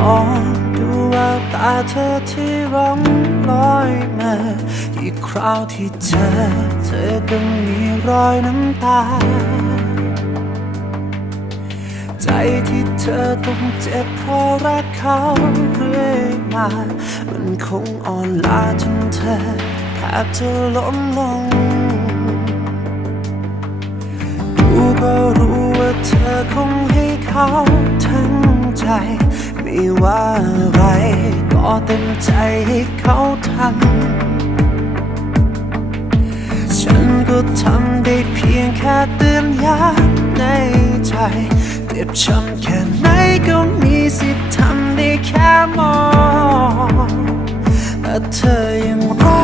มองดูแววตาเธอที่ร้องลอยมา อีกคราวที่เจอเธอก็มีรอยน้ำตา ใจที่เธอต้องเจ็บเพราะรักเขาเรื่อยมา มันคงอ่อนล้าจนเธอแทบจะล้มลงดูก็รู้ว่าเธอคงให้เขา ไม่ว่าอะไร ก็เต็มใจให้เขาทำฉันก็ทำได้เพียงแค่เตือนย้ำในใจเจ็บช้ำแค่ไหนก็มีสิทธิ์ทำได้แค่มองแต่เธอยังรัก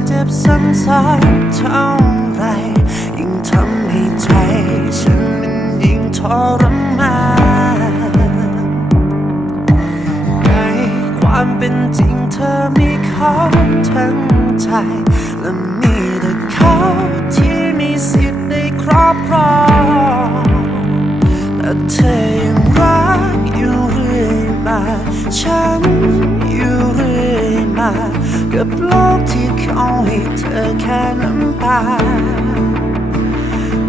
เธอเจ็บซ้ำๆเท่าไร ยิ่งทำให้ใจฉันมันยิ่งทรมานในความเป็นจริงเธอมีเขาทั้งใจ และมีแต่เขาที่มีสิทธิ์ได้ครอบครองแต่เธอยังรักอยู่เรื่อยมา ฉันอยู่เรื่อยมา กับโลกที่ เอาให้เธอแค่น้ำตา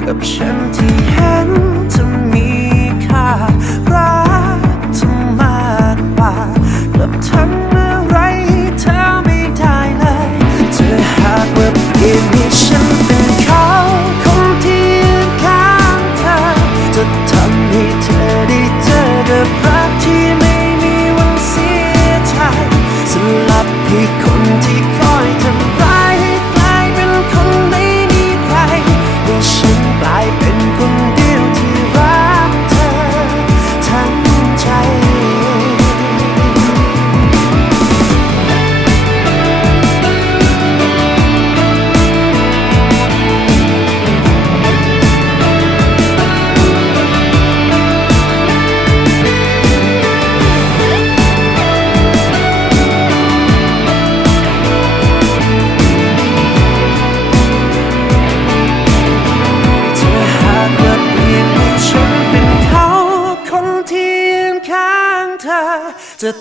กับฉันที่เห็นเธอมีค่ารักเธอมากกว่ากับทำ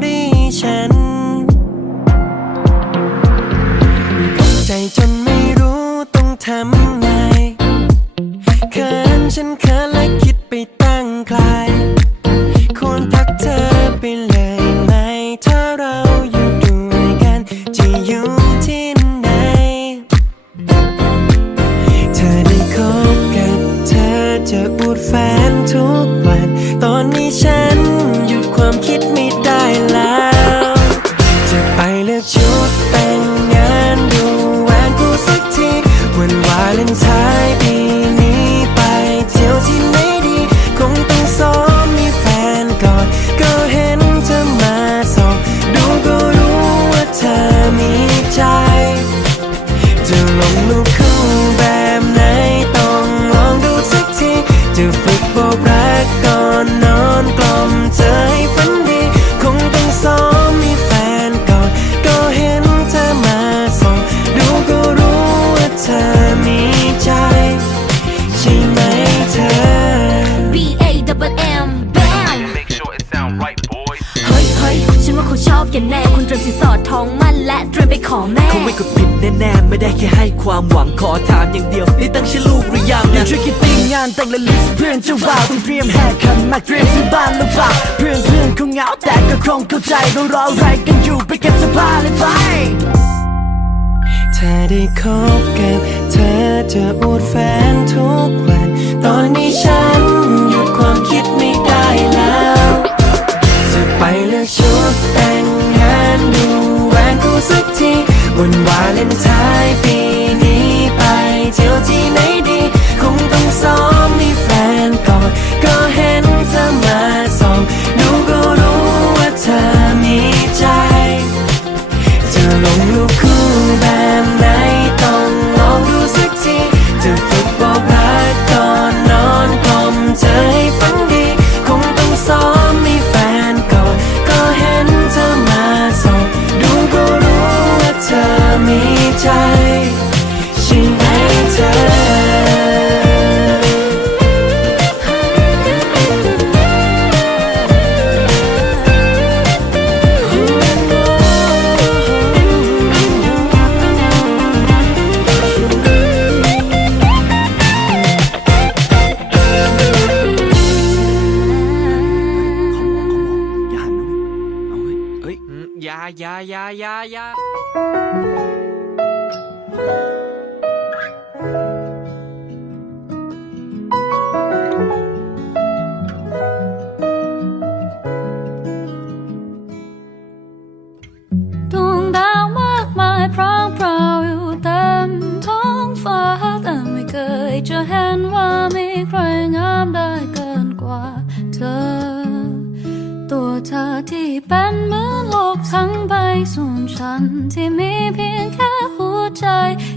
ร อ ใจ จะลงลูกคู่แบบไหนต้องลองดูสักที จะฝึกบอกรักก่อนนอนกล่อมเธอ อย่แน่คุเตรียมสิสอดทองมันและเตรียมไปขอแม่เขาไม่กดผิดแน่ๆไม่ได้แค่ให้ความหวังขอถามอย่างเดียวได้ตั้งชื่อลูกหรือยังอยู่ช่วยคิดติ้งงานแต่งและลิสเพื่อนจะว่าวต้องเตรียมแหกคันมาเตรียมซื้อบ้านหรือเปล่าเพื่อนเพื่อนคงเหงาแต่ก็คงเข้าใจเรารออะไรกันอยู่ไปเก็บสื้อผ้าเลยไปถ้าได้คบกันเธอจะอวดแฟนทุกวัน ตอนนี้ฉันหยุดความคิดไม่ จะเห็นว่ามีใครงามได้เกินกว่าเธอ ตัวเธอที่เป็นเหมือนโลกทั้งใบส่วนฉันที่มีเพียงแค่หัวใจ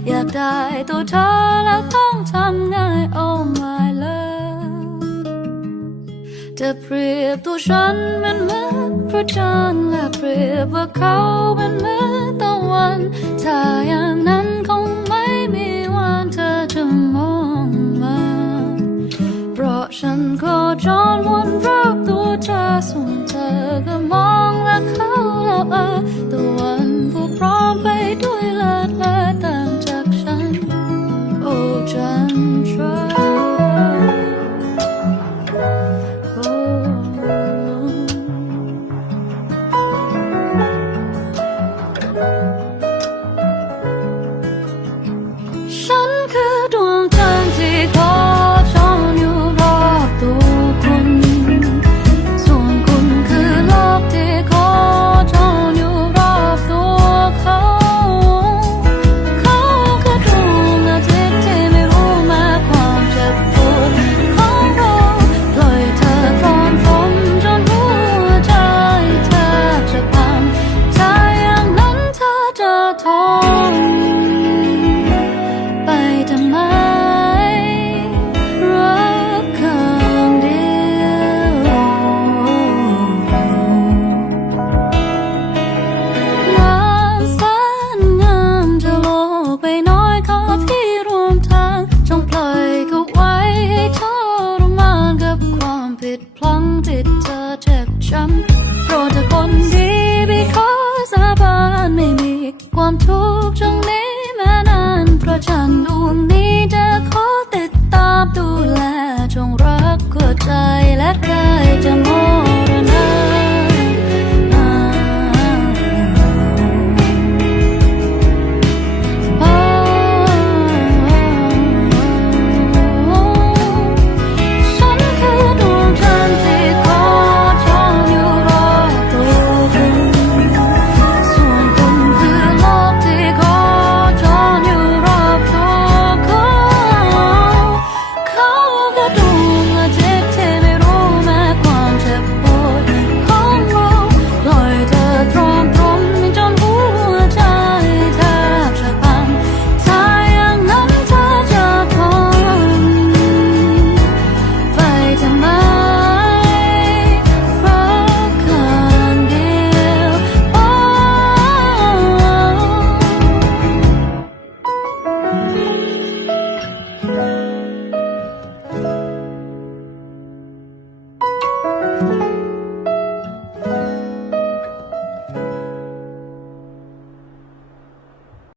อยากได้ตัวเธอแล้วต้องทำไง Oh my love จะเปรียบตัวฉันมันเหมือนพระจันทร์และเปรียบว่าเขาเป็นเหมือนตะวันถ้ายัง 我只愿守护你。